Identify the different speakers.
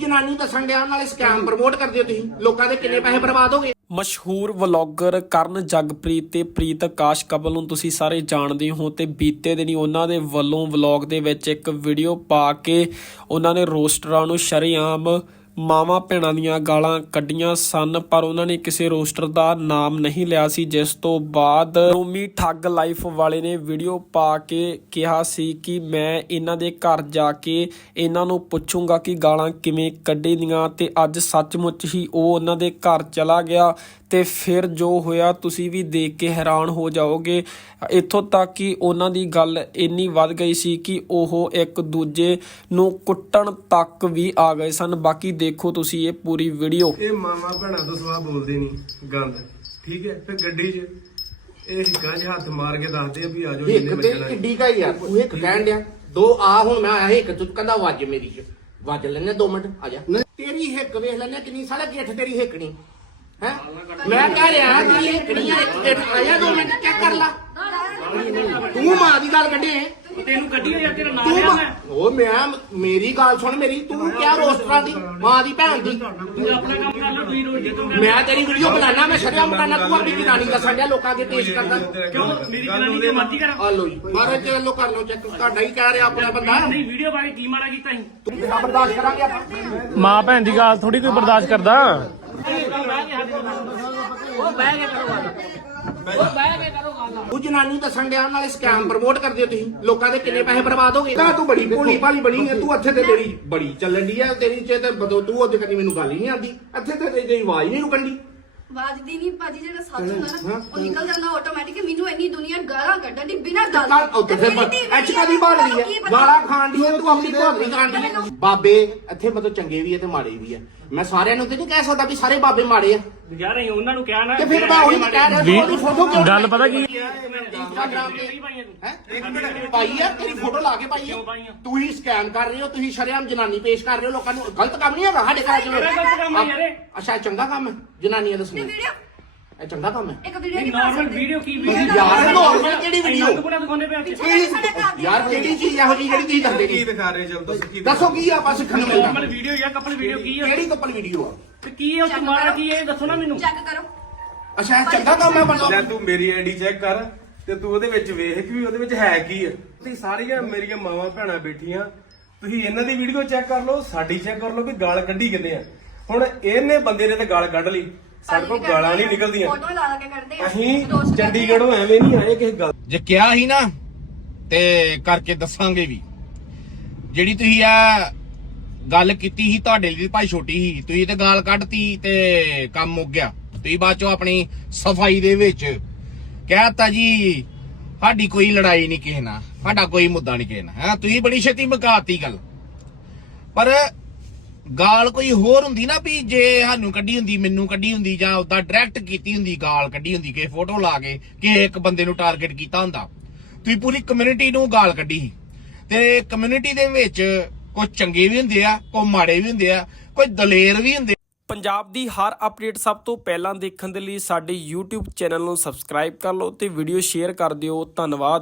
Speaker 1: ਜਨਾਨੀ ਦੱਸਣ ਡਿਆ ਨਾਲੇ ਸਕੈਮ ਪ੍ਰਮੋਟ ਕਰਦੇ ਹੋ ਤੁਸੀਂ। ਲੋਕਾਂ ਦੇ ਕਿੰਨੇ ਪੈਸੇ ਬਰਬਾਦ ਹੋ ਗਏ?
Speaker 2: ਮਸ਼ਹੂਰ ਵਲੌਗਰ ਕਰਨ ਜਗਪ੍ਰੀਤ ਤੇ ਪ੍ਰੀਤ ਆਕਾਸ਼ ਕਬਲ ਨੂੰ ਤੁਸੀਂ ਸਾਰੇ ਜਾਣਦੇ ਹੋ ਤੇ ਬੀਤੇ ਦਿਨੀ ਉਹਨਾਂ ਦੇ ਵੱਲੋਂ ਵਲੌਗ ਦੇ ਵਿੱਚ ਇੱਕ ਵੀਡੀਓ ਪਾ ਕੇ ਉਹਨਾਂ ਨੇ ਰੋਸਟਰਾਂ ਨੂੰ ਸ਼ਰੇਆਮ ਮਾਵਾਂ ਭੈਣਾਂ ਦੀਆਂ ਗਾਲਾਂ ਕੱਢੀਆਂ ਸਨ, ਪਰ ਉਹਨਾਂ ਨੇ ਕਿਸੇ ਰੋਸਟਰ ਦਾ ਨਾਮ ਨਹੀਂ ਲਿਆ ਸੀ, ਜਿਸ ਤੋਂ ਬਾਅਦ ਰੋਮੀ ਠੱਗ ਲਾਈਫ ਵਾਲੇ ਨੇ ਵੀਡੀਓ ਪਾ ਕੇ ਕਿਹਾ ਸੀ ਕਿ ਮੈਂ ਇਹਨਾਂ ਦੇ ਘਰ ਜਾ ਕੇ ਇਹਨਾਂ ਨੂੰ ਪੁੱਛੂੰਗਾ ਕਿ ਗਾਲਾਂ ਕਿਵੇਂ ਕੱਢੀਆਂ ਤੇ ਅੱਜ ਸੱਚਮੁੱਚ ਹੀ ਉਹ ਉਹਨਾਂ ਦੇ ਘਰ ਚਲਾ ਗਿਆ ਤੇ ਫਿਰ ਜੋ ਹੋਇਆ ਤੁਸੀਂ ਵੀ ਦੇਖ ਕੇ ਹੈਰਾਨ ਹੋ ਜਾਓਗੇ। ਇੱਥੋਂ ਤੱਕ ਕਿ ਉਹਨਾਂ ਦੀ ਗੱਲ ਇੰਨੀ ਵੱਧ ਗਈ ਸੀ ਕਿ ਉਹ ਇੱਕ ਦੂਜੇ ਨੂੰ ਕੁੱਟਣ ਤੱਕ ਵੀ ਆ ਗਏ ਸਨ। ਬਾਕੀ ਦੇ ਦੇਖੋ ਤੁਸੀਂ ਇਹ ਪੂਰੀ ਵੀਡੀਓ
Speaker 3: ਇਹ ਮਾਮਾ ਭੈਣਾਂ ਤੋਂ ਸਵਾ ਬੋਲਦੇ ਨਹੀਂ ਗੰਦ ਠੀਕ ਹੈ ਫਿਰ ਗੱਡੀ 'ਚ ਇਹ ਹਿੱਕਾਂ 'ਚ ਹੱਥ ਮਾਰ ਕੇ ਦੱਸਦੇ ਆ ਵੀ ਆ ਜਾਓ
Speaker 1: ਇੱਕ
Speaker 3: ਜਿੰਨੇ
Speaker 1: ਤੇ
Speaker 3: ਹੈ।
Speaker 1: ਕਿੱਡੀ ਕਾ ਯਾਰ ਉਹ ਇੱਕ ਕਹਿਣ ਡਿਆ ਦੋ ਆ ਹੁਣ ਮੈਂ ਆਇਆ ਇੱਕ ਤੂੰ ਕਹਿੰਦਾ ਵੱਜ ਮੇਰੀ ਚ ਵੱਜ ਲੈਣੇ 2 ਮਿੰਟ ਆ ਜਾ ਤੇਰੀ ਹਿੱਕ ਵੇਖ ਲੈਣੇ ਕਿੰਨੀ ਸਾਲਾ ਗਿੱਠ ਤੇਰੀ ਹਿੱਕਣੀ ਹੈ ਮੈਂ ਕਹਿ ਰਿਹਾ ਤੇਰੀ ਹਿੱਕਣੀ ਆ ਇੱਕ ਗਿੱਠ ਆਇਆ 2 ਮਿੰਟ ਚੈੱਕ ਕਰ ਲਾ ਤੂੰ ਮਾਂ ਦੀ ਗੱਲ ਕੱਢੇ
Speaker 4: ਤੈਨੂੰ ਕੱਢੀ ਹੋਈ ਆ ਤੇਰਾ ਨਾਂ
Speaker 1: ਤੂੰ
Speaker 4: ਲਿਆ
Speaker 1: ਮਾਂ-
Speaker 4: ਮੈਂ
Speaker 1: ਉਹ ਮੈਂ ਮੇਰੀ ਗੱਲ ਸੁਣ ਮੇਰੀ। ਤੂੰ ਕਿਆ ਰੋਸਟਰਾਂ ਦੀ? ਮਾਂ ਦੀ ਭੈਣ ਦੀ?
Speaker 4: ਤੂੰ ਆਪਣਾ ਕੰਮ ਕਰ ਲੈ ਤੁਸੀਂ ਰੋਜ਼ ਜਿੱਦੋਂ
Speaker 1: ਮੈਂ ਤੇਰੀ ਵੀਡੀਓ ਬਣਾਣਾ ਮੈਂ ਸ਼ਰਿਆ ਬਣਾਣਾ ਤੂੰ ਆਪਣੀ ਜਨਾਨੀ ਦੱਸਣ ਡਿਆ ਲੋਕਾਂ ਅੱਗੇ ਪੇਸ਼ ਕਰਦਾ।
Speaker 4: ਕਿਉਂ? ਮੇਰੀ ਜਨਾਨੀ ਦੀ ਮਰਜ਼ੀ ਕਰ।
Speaker 1: ਆ ਲੋ ਜੀ। ਮਾਰੇ ਚਲੋ ਕਰ ਲੋ ਚੈੱਕ। ਤੁਹਾਡਾ ਹੀ ਕਹਿ ਰਿਹਾ ਆਪਣਾ ਬੰਦਾ।
Speaker 4: ਨਹੀਂ ਵੀਡੀਓ ਬਾਰੇ ਕੀ ਮਾੜਾ ਕੀਤਾ ਸੀ।
Speaker 1: ਤੂੰ ਕਿਹੜਾ ਬਰਦਾਸ਼ਤ ਕਰਾਂਗੇ ਆਪਾਂ?
Speaker 5: ਮਾਂ ਭੈਣ ਦੀ ਗੱਲ ਥੋੜੀ ਕੋਈ ਬਰਦਾਸ਼ਤ ਕਰਦਾ।
Speaker 1: ਤੂੰ ਜਨਾਨੀ ਦੱਸਣ ਡਿਆ ਨਾਲੇ ਸਕੈਮ ਪ੍ਰਮੋਟ ਕਰਦੇ ਹੋ ਤੁਸੀਂ। ਲੋਕਾਂ ਦੇ ਕਿੰਨੇ ਪੈਸੇ ਬਰਬਾਦ ਹੋ ਗਏ। ਤਾਂ ਤੂੰ ਬੜੀ ਭੋਲੀ ਭਾਲੀ ਬਣੀ ਹੈ ਤੂੰ ਇੱਥੇ ਤੇ ਤੇਰੀ ਬੜੀ ਚੱਲਣ ਦੀ ਹੈ ਤੇਰੀ ਚ ਤੇ ਬਦੋ ਤੂੰ ਉਹਦੇ ਕਦੀ ਮੈਨੂੰ ਗੱਲ ਹੀ ਨਹੀਂ ਆਉਂਦੀ ਇੱਥੇ ਤੇ ਤੇਰੀ ਆਵਾਜ਼ ਨਹੀਂ ਰੁਕਣ ਦੀ
Speaker 6: ਵੱਜਦੀ ਨਹੀਂ ਭਾਜੀ ਜਿਹੜਾ ਸੱਚ ਹੁੰਦਾ। ਨਾ ਉਹ ਨਿਕਲ ਜਾਂਦਾ ਆਟੋਮੈਟਿਕ ਮੈਨੂੰ ਇੰਨੀ ਦੁਨੀਆ ਗਾਲਾਂ ਕੱਢਣ ਦੀ ਬਿਨਾਂ ਗੱਲ
Speaker 1: ਕੱਲ ਉੱਥੇ ਤੇ ਐਚ ਕਦੀ ਬਾੜਦੀ ਹੈ। ਗਾਲਾਂ ਖਾਣ ਦੀ ਹੈ ਤੂੰ ਆਪਣੀ ਭੋਲੀ ਖਾਣ ਦੀ ਹੈ। ਬਾਬੇ ਇੱਥੇ ਮਤਲਬ ਚੰਗੇ ਵੀ ਹੈ ਤੇ ਮਾੜੇ ਵੀ ਹੈ। ਮੈਂ ਸਾਰਿਆਂ ਨੂੰ ਤੇ ਨਹੀਂ ਕਹਿ ਸਕਦਾ ਵੀ ਸਾਰੇ ਬਾਬੇ ਮਾੜੇ ਆ।
Speaker 4: ਯਾਰ ਅਸੀਂ ਉਹਨਾਂ ਨੂੰ ਕਿਹਾ ਨਾ
Speaker 1: ਤੇ ਫਿਰ ਮੈਂ ਉਹੀ ਤਾਂ ਕਹਿ ਰਿਹਾ
Speaker 5: ਵੀ-
Speaker 1: ਉਹਦੀ ਫੋਟੋ ਕਿਉਂ
Speaker 5: ਗੱਲ ਪਤਾ ਕੀ?
Speaker 1: ਇੰਸਟਾਗ੍ਰਾਮ ਤੇ। ਹੈ? ਇੱਕ ਮਿੰਟ ਪਾਈ ਆ ਤੇਰੀ ਫੋਟੋ ਲਾ ਕੇ ਪਾਈ
Speaker 4: ਕਿਉਂ
Speaker 1: ਆ
Speaker 4: ਪਾਈ ਆ?
Speaker 1: ਤੁਸੀਂ ਸਕੈਮ ਕਰ ਰਹੇ ਹੋ ਤੁਸੀਂ ਸ਼ਰੇਆਮ ਜਨਾਨੀ ਪੇਸ਼ ਕਰ ਰਹੇ ਹੋ ਲੋਕਾਂ ਨੂੰ। ਗਲਤ ਕੰਮ ਨਹੀਂ ਹੈਗਾ ਸਾਡੇ ਘਰ ਚ।
Speaker 4: ਕਿਹੜਾ ਗਲਤ ਕੰਮ ਹੈ ਯਾਰ ਇਹ?
Speaker 1: ਅੱਛਾ ਇਹ ਚੰਗਾ ਕੰਮ ਹੈ ਜਨਾਨੀਆਂ ਦੱਸਣਾ
Speaker 6: ਵੀਡੀਓ
Speaker 1: ਇਹ ਚੰਗਾ ਕੰਮ ਹੈ।
Speaker 6: ਇੱਕ ਵੀਡੀਓ
Speaker 4: ਨਹੀਂ
Speaker 6: ਨਹੀਂ ਪਾ
Speaker 4: ਨਾਰਮਲ
Speaker 6: ਸਕਦੇ?
Speaker 4: ਵੀਡੀਓ ਕੀ
Speaker 1: ਤੁਸੀਂ
Speaker 4: ਵੀਡੀਓ
Speaker 1: ਯਾਰ normal ਕਿਹੜੀ ਵੀਡੀਓ?
Speaker 4: ਇੰਨਾ ਦੁਗਣਾ ਦਿਖਾਉਂਦੇ ਪਏ ਅੱਜ
Speaker 1: ਤੁਸੀਂ- ਯਾਰ ਕਿਹੜੀ ਚੀਜ਼ ਇਹੋ ਜਿਹੀ ਜਿਹੜੀ ਤੁਸੀਂ ਦੱਸਦੇ
Speaker 3: ਕੀ
Speaker 1: ਨਹੀਂ?
Speaker 3: ਦਿਖਾ ਰਹੇ ਚਲ ਤੁਸੀਂ ਕੀ
Speaker 1: ਦੱਸੋ ਕੀ ਆਪਾਂ ਸਿੱਖਣ ਨੂੰ
Speaker 4: ਨਾਰਮਲ
Speaker 1: ਮਿਲਦਾ
Speaker 4: ਵੀਡੀਓ ਜਾਂ ਕਪਲ ਵੀਡੀਓ ਕੀ ਆ?
Speaker 1: ਕਿਹੜੀ ਕਪਲ ਵੀਡੀਓ ਆ?
Speaker 4: ਤੇ ਕੀ ਹੈ ਉਹ 'ਚ ਮਾੜਾ ਕੀ ਹੈ ਇਹ ਦੱਸੋ ਨਾ ਮੈਨੂੰ।
Speaker 6: ਚੈੱਕ ਕਰੋ।
Speaker 1: ਅੱਛਾ ਇਹ ਚੰਗਾ ਕੰਮ ਹੈ ਬੰਦਾ
Speaker 3: ਲੈ ਤੂੰ ਮੇਰੀ ਆਈਡੀ ਚੈੱਕ ਕਰ ਤੇ ਤੂੰ ਉਹਦੇ ਵਿੱਚ ਵੇਖ ਕਿ ਵੀ ਉਹਦੇ ਵਿੱਚ ਹੈ ਕੀ ਆ। ਤੁਸੀਂ ਸਾਰੀਆਂ ਮੇਰੀਆਂ ਮਾਵਾਂ ਭੈਣਾਂ ਬੈਠੀਆਂ ਤੁਸੀਂ ਇਹਨਾਂ ਦੀ ਵੀਡੀਓ ਚੈੱਕ ਕਰ ਲਓ ਸਾਡੀ ਚੈੱਕ ਕਰ ਲਓ ਕਿ ਗਾਲ ਕੱਢੀ ਕਿੰਨੇ ਆ। ਹੁਣ ਇਹਨੇ ਬੰਦੇ ਨੇ ਤੇ ਗਾਲ ਕੱਢ ਲਈ। ਸਾਡੇ ਕੋਲ ਗਾਲਾਂ ਨਹੀਂ ਨਿਕਲਦੀਆਂ।
Speaker 6: ਫੋਟੋ ਲਾ ਲਾ ਕੇ ਕਰਦੇ ਆ।
Speaker 3: ਅਸੀਂ। ਚੰਡੀਗੜ੍ਹੋਂ ਐਵੇਂ ਨਹੀਂ ਆਏ ਕਿਸੇ ਗੱਲ
Speaker 1: ਜੇ ਕਿਹਾ ਹੀ ਨਾ ਤੇ ਕਰਕੇ ਦੱਸਾਂਗੇ ਵੀ। ਜਿਹੜੀ ਤੁਸੀਂ ਆ ਗੱਲ ਕੀਤੀ ਸੀ ਤੁਹਾਡੇ ਲਈ ਭਾਈ ਛੋਟੀ ਸੀ। ਤੁਸੀਂ ਤੇ ਗਾਲ ਕੱਢਤੀ ਤੇ ਕੰਮ ਮੁੱਕ ਗਿਆ। ਤੁਸੀਂ ਬਾਅਦ ਚੋਂ ਆਪਣੀ ਸਫ਼ਾਈ ਦੇ ਵਿੱਚ ਕਹਿਤਾ ਜੀ ਸਾਡੀ ਕੋਈ ਲੜਾਈ ਨਹੀਂ ਕਿਸੇ ਨਾਲ ਸਾਡਾ ਕੋਈ ਮੁੱਦਾ ਨਹੀਂ ਕਿਸੇ ਨਾਲ। ਹੈ ਤੁਸੀਂ ਬੜੀ ਛੇਤੀ ਮੁਕਾਤੀ ਗੱਲ। ਪਰ ਗਾਲ ਕੋਈ ਹੋਰ ਹੁੰਦੀ ਨਾ ਵੀ ਜੇ ਸਾਨੂੰ ਕੱਢੀ ਹੁੰਦੀ, ਮੈਨੂੰ ਕੱਢੀ ਹੁੰਦੀ ਜਾਂ ਉਦਾਂ ਡਾਇਰੈਕਟ ਕੀਤੀ ਹੁੰਦੀ, ਗਾਲ ਕੱਢੀ ਹੁੰਦੀ ਕਿ ਫੋਟੋ ਲਾ ਕੇ ਕਿ ਇੱਕ ਬੰਦੇ ਨੂੰ ਟਾਰਗੇਟ ਕੀਤਾ ਹੁੰਦਾ। ਤੁਸੀਂ ਪੂਰੀ ਕਮਿਊਨਿਟੀ ਨੂੰ ਗਾਲ ਕੱਢੀ ਸੀ। ਤੇ ਕਮਿਊਨਿਟੀ ਦੇ ਵਿੱਚ ਕੋਈ ਚੰਗੇ ਵੀ ਹੁੰਦੇ ਆ ਕੋਈ ਮਾੜੇ ਵੀ ਹੁੰਦੇ ਆ ਕੋਈ ਦਲੇਰ ਵੀ ਹੁੰਦੇ
Speaker 2: ਪੰਜਾਬ ਦੀ ਹਰ ਅਪਡੇਟ ਸਭ ਤੋਂ ਪਹਿਲਾਂ ਦੇਖਣ ਦੇ ਲਈ ਸਾਡੇ YouTube ਚੈਨਲ ਨੂੰ ਸਬਸਕ੍ਰਾਈਬ ਕਰ ਲਓ ਤੇ ਵੀਡੀਓ ਸ਼ੇਅਰ ਕਰ ਦਿਓ। ਧੰਨਵਾਦ।